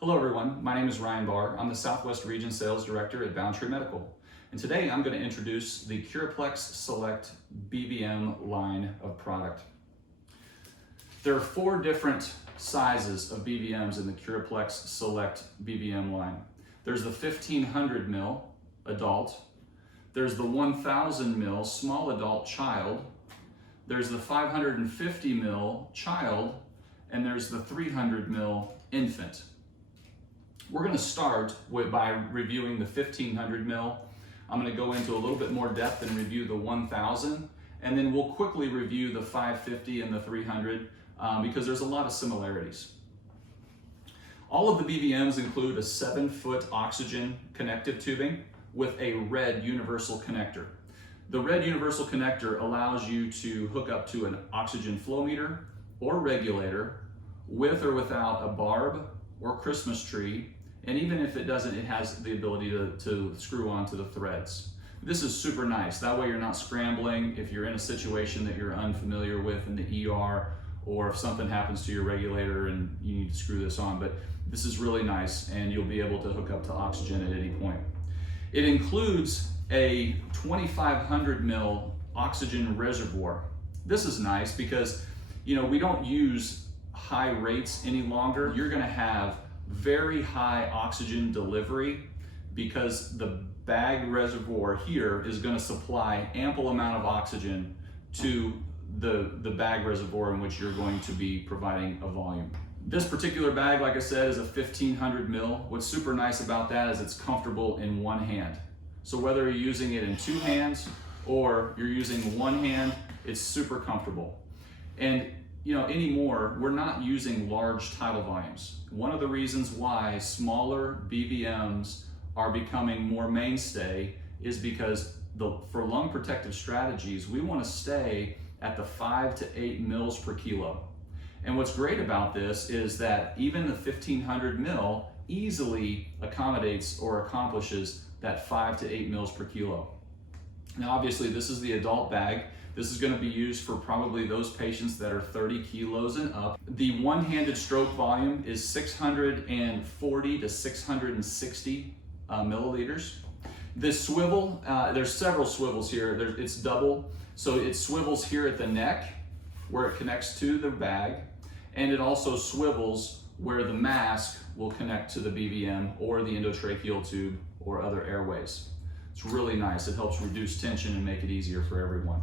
Hello everyone, my name is Ryan Barr. I'm the Southwest Region Sales Director at Boundtree Medical. And today I'm going to introduce the CurePlex Select BVM line of product. There are 4 different sizes of BVMs in the CurePlex Select BVM line. There's the 1500 ml adult, there's the 1000 ml small adult child, there's the 550 ml child, and there's the 300 ml infant. We're going to start by reviewing the 1500 ml. I'm going to go into a little bit more depth and review the 1000, and then we'll quickly review the 550 and the 300 because there's a lot of similarities. All of the BVMs include a 7-foot oxygen connective tubing with a red universal connector. The red universal connector allows you to hook up to an oxygen flow meter or regulator with or without a barb or Christmas tree. And even if it doesn't, it has the ability to screw onto the threads. This is super nice. That way you're not scrambling if you're in a situation that you're unfamiliar with in the ER, or if something happens to your regulator and you need to screw this on. But this is really nice, and you'll be able to hook up to oxygen at any point. It includes a 2500 ml oxygen reservoir. This is nice because we don't use high rates any longer. You're going to have very high oxygen delivery because the bag reservoir here is going to supply ample amount of oxygen to the bag reservoir in which you're going to be providing a volume. This particular bag, like I said, is a 1500 ml. What's super nice about that is it's comfortable in one hand. So whether you're using it in 2 hands or you're using one hand, it's super comfortable. And anymore, we're not using large tidal volumes. One of the reasons why smaller BVMs are becoming more mainstay is because for lung protective strategies, we want to stay at the 5 to 8 mils per kilo. And what's great about this is that even the 1500 ml easily accommodates or accomplishes that 5 to 8 mils per kilo. Now, obviously, this is the adult bag. This is going to be used for probably those patients that are 30 kilos and up. The one-handed stroke volume is 640 to 660 milliliters. This swivel, there's several swivels here. It's double, so it swivels here at the neck where it connects to the bag, and it also swivels where the mask will connect to the BVM or the endotracheal tube or other airways. It's really nice. It helps reduce tension and make it easier for everyone.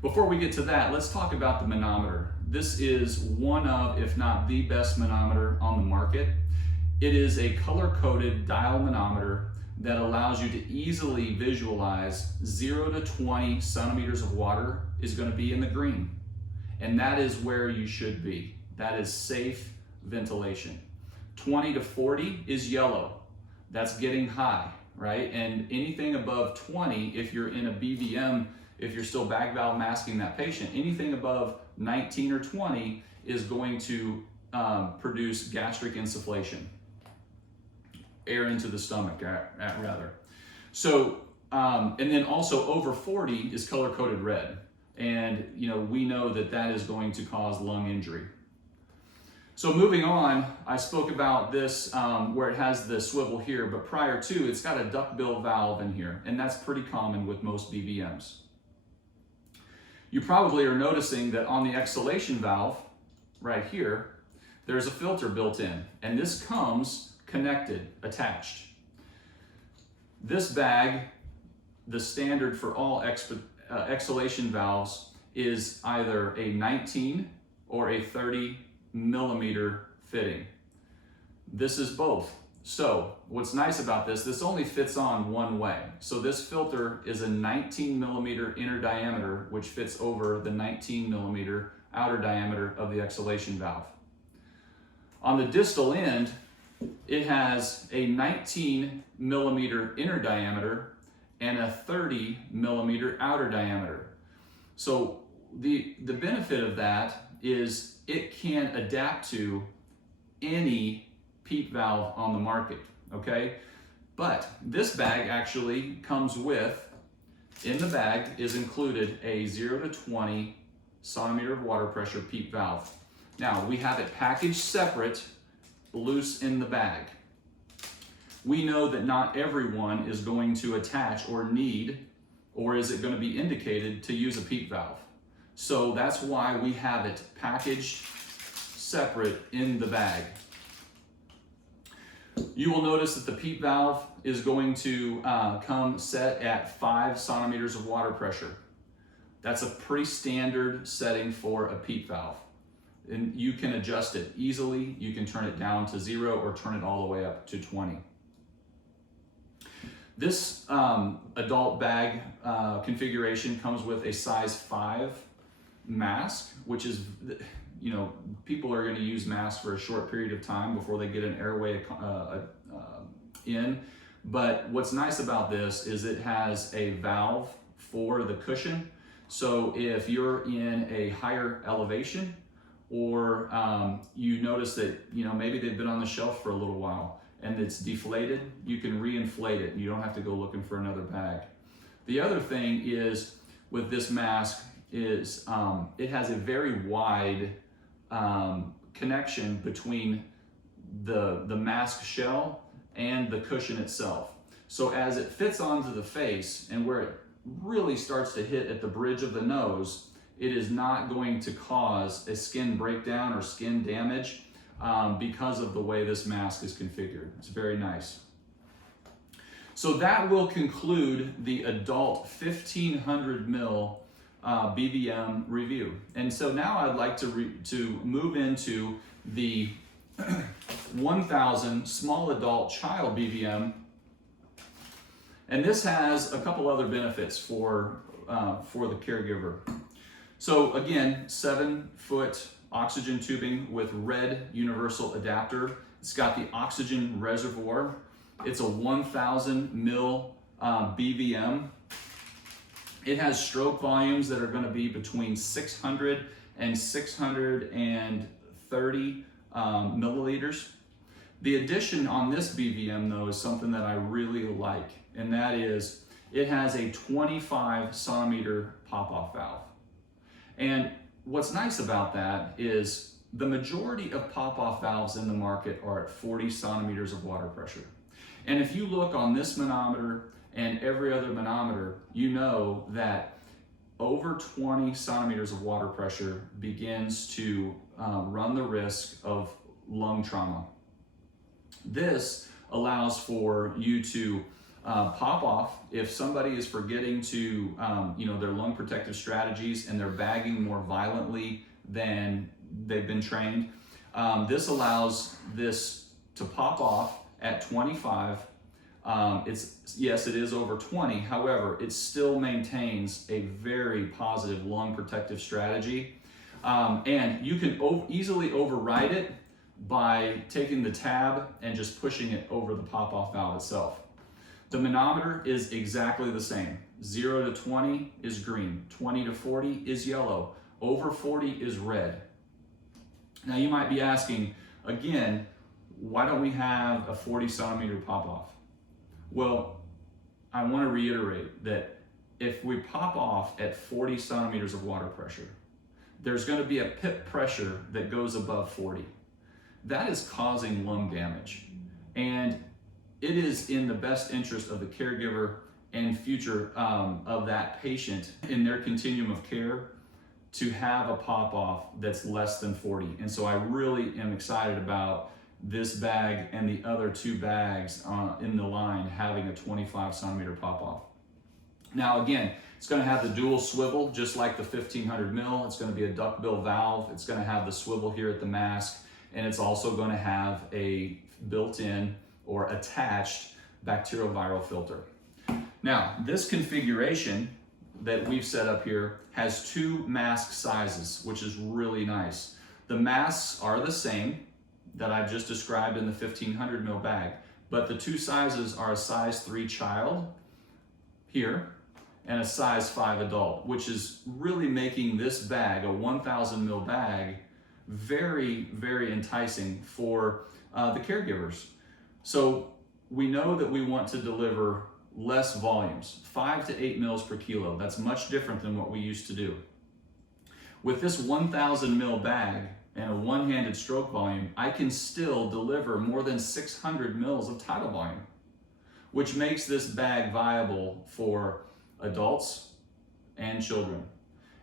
Before we get to that, let's talk about the manometer. This is one of, if not the best manometer on the market. It is a color-coded dial manometer that allows you to easily visualize 0 to 20 centimeters of water is going to be in the green. And that is where you should be. That is safe ventilation. 20 to 40 is yellow. That's getting high, right? And anything above 20, if you're in a BVM, if you're still bag valve masking that patient, anything above 19 or 20 is going to produce gastric insufflation, air into the stomach, rather. So, and then also over 40 is color-coded red. And we know that that is going to cause lung injury. So moving on, I spoke about this where it has the swivel here, but prior to, it's got a duckbill valve in here, and that's pretty common with most BVMs. You probably are noticing that on the exhalation valve right here, there's a filter built in, and this comes connected, attached. This bag, the standard for all exhalation valves is either a 19 or a 30 millimeter fitting. This is both. So what's nice about this only fits on one way. So this filter is a 19 millimeter inner diameter, which fits over the 19 millimeter outer diameter of the exhalation valve. On the distal end, it has a 19 millimeter inner diameter and a 30 millimeter outer diameter. So the benefit of that is it can adapt to any PEEP valve on the market, okay? But this bag actually comes with, in the bag is included a 0 to 20 sonometer of water pressure PEEP valve. Now, we have it packaged separate loose in the bag. We know that not everyone is going to attach or need, or is it going to be indicated to use a PEEP valve. So that's why we have it packaged separate in the bag. You will notice that the PEEP valve is going to come set at 5 centimeters of water pressure. That's a pretty standard setting for a PEEP valve. And you can adjust it easily. You can turn it down to 0 or turn it all the way up to 20. This adult bag configuration comes with a size 5 mask, which is, you know, people are going to use masks for a short period of time before they get an airway in. But what's nice about this is it has a valve for the cushion. So if you're in a higher elevation, or you notice that, you know, maybe they've been on the shelf for a little while and it's deflated, you can re-inflate it. You don't have to go looking for another bag. The other thing is with this mask is it has a very wide connection between the mask shell and the cushion itself. So as it fits onto the face and where it really starts to hit at the bridge of the nose, it is not going to cause a skin breakdown or skin damage because of the way this mask is configured. It's very nice. So that will conclude the adult 1500 mil BVM review. And so now I'd like to move into the 1000 small adult child BVM. And this has a couple other benefits for the caregiver. So again, 7-foot oxygen tubing with red universal adapter. It's got the oxygen reservoir. It's a 1000 mil BVM. It has stroke volumes that are going to be between 600 and 630 milliliters. The addition on this BVM though is something that I really like, and that is it has a 25 centimeter pop-off valve. And what's nice about that is the majority of pop-off valves in the market are at 40 centimeters of water pressure. And if you look on this manometer and every other manometer, you know that over 20 centimeters of water pressure begins to run the risk of lung trauma. This allows for you to pop off if somebody is forgetting to, their lung protective strategies and they're bagging more violently than they've been trained. This allows this to pop off at 25. Yes, it is over 20. However, it still maintains a very positive lung protective strategy. And you can easily override it by taking the tab and just pushing it over the pop-off valve itself. The manometer is exactly the same. 0 to 20 is green, 20 to 40 is yellow, over 40 is red. Now you might be asking, again, why don't we have a 40 centimeter pop-off? Well, I want to reiterate that if we pop off at 40 centimeters of water pressure, there's going to be a PIP pressure that goes above 40. That is causing lung damage. And it is in the best interest of the caregiver and future of that patient in their continuum of care to have a pop-off that's less than 40. And so I really am excited about this bag and the other 2 bags in the line having a 25 centimeter pop-off. Now again, it's going to have the dual swivel just like the 1500 mil. It's going to be a duckbill valve. It's going to have the swivel here at the mask, and it's also going to have a built-in or attached bacterial viral filter. Now, this configuration that we've set up here has 2 mask sizes, which is really nice. The masks are the same that I've just described in the 1500 mil bag, but the 2 sizes are a size 3 child here and a size 5 adult, which is really making this bag, a 1000 mil bag, very, very enticing for the caregivers. So we know that we want to deliver less volumes, 5 to 8 mils per kilo. That's much different than what we used to do. With this 1000 mil bag and a one-handed stroke volume, I can still deliver more than 600 mils of tidal volume, which makes this bag viable for adults and children.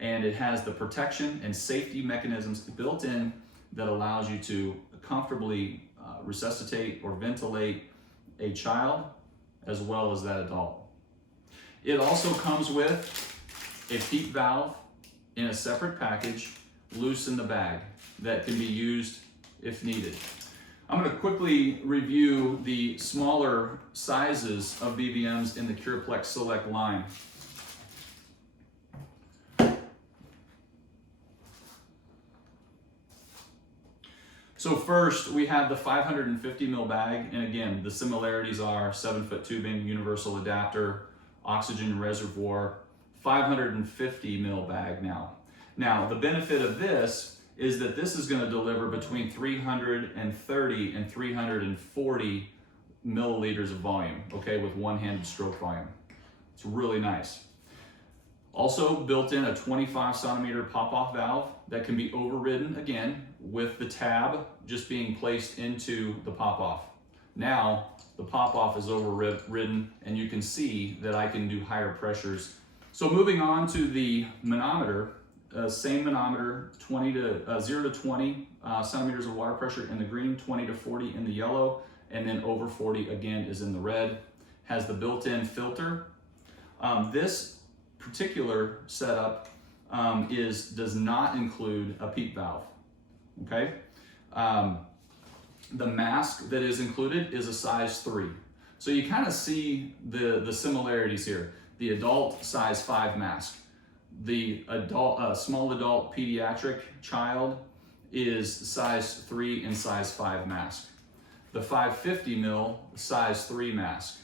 And it has the protection and safety mechanisms built in that allows you to comfortably resuscitate or ventilate a child as well as that adult. It also comes with a PEEP valve in a separate package, loose in the bag, that can be used if needed. I'm going to quickly review the smaller sizes of BVMs in the CurePlex Select line. So first, we have the 550 ml bag, and again, the similarities are 7-foot tubing, universal adapter, oxygen reservoir, 550 ml bag now. Now, the benefit of this is that this is going to deliver between 330 and 340 milliliters of volume, okay, with one-handed stroke volume. It's really nice. Also built in a 25 centimeter pop-off valve that can be overridden again with the tab just being placed into the pop-off. Now the pop-off is overridden and you can see that I can do higher pressures. So moving on to the manometer, same manometer, 0 to 20 centimeters of water pressure in the green, 20 to 40 in the yellow, and then over 40 again is in the red. Has the built-in filter. This particular setup does not include a PEEP valve, okay? The mask that is included is a size 3. So you kind of see the similarities here. The adult size 5 mask. The adult, small adult pediatric child is size 3 and size 5 mask. The 550 mil size 3 mask.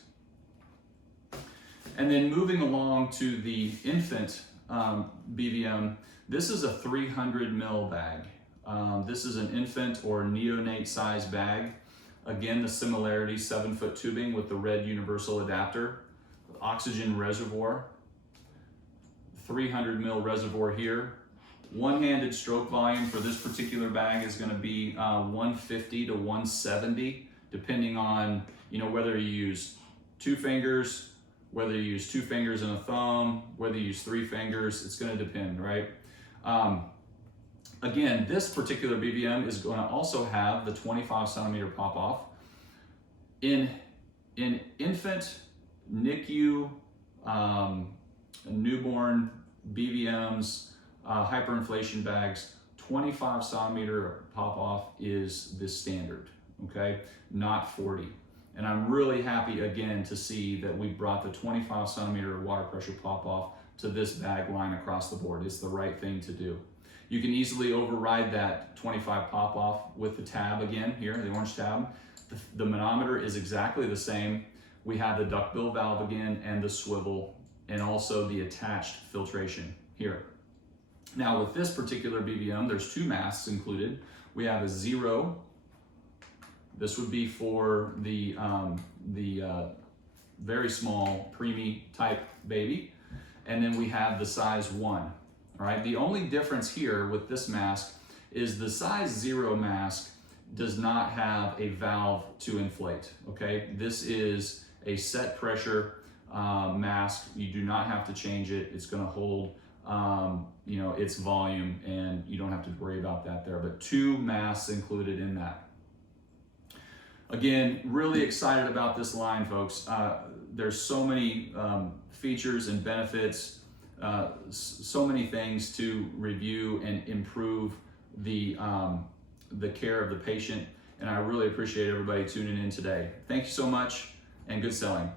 And then moving along to the infant BVM, this is a 300 mil bag. This is an infant or neonate size bag. Again, the similarity, 7-foot tubing with the red universal adapter, oxygen reservoir, 300 mil reservoir here. One-handed stroke volume for this particular bag is going to be 150 to 170, depending on whether you use 2 fingers, whether you use 2 fingers and a thumb, whether you use 3 fingers. It's going to depend, right? Again, this particular BVM is going to also have the 25 centimeter pop-off. In infant, NICU, newborn BVMs, hyperinflation bags, 25 centimeter pop-off is the standard, okay? Not 40. And I'm really happy again to see that we brought the 25 centimeter water pressure pop-off to this bag line across the board. It's the right thing to do. You can easily override that 25 pop-off with the tab again here, the orange tab. The manometer is exactly the same. We have the duckbill valve again and the swivel and also the attached filtration here. Now with this particular BVM, there's 2 masks included. We have a 0. This would be for the very small preemie type baby. And then we have the size 1. All right, the only difference here with this mask is the size 0 mask does not have a valve to inflate, okay? This is a set pressure mask. You do not have to change it. It's gonna hold its volume and you don't have to worry about that there, but 2 masks included in that. Again, really excited about this line, folks. There's so many features and benefits, so many things to review and improve the care of the patient. And I really appreciate everybody tuning in today. Thank you so much and good selling.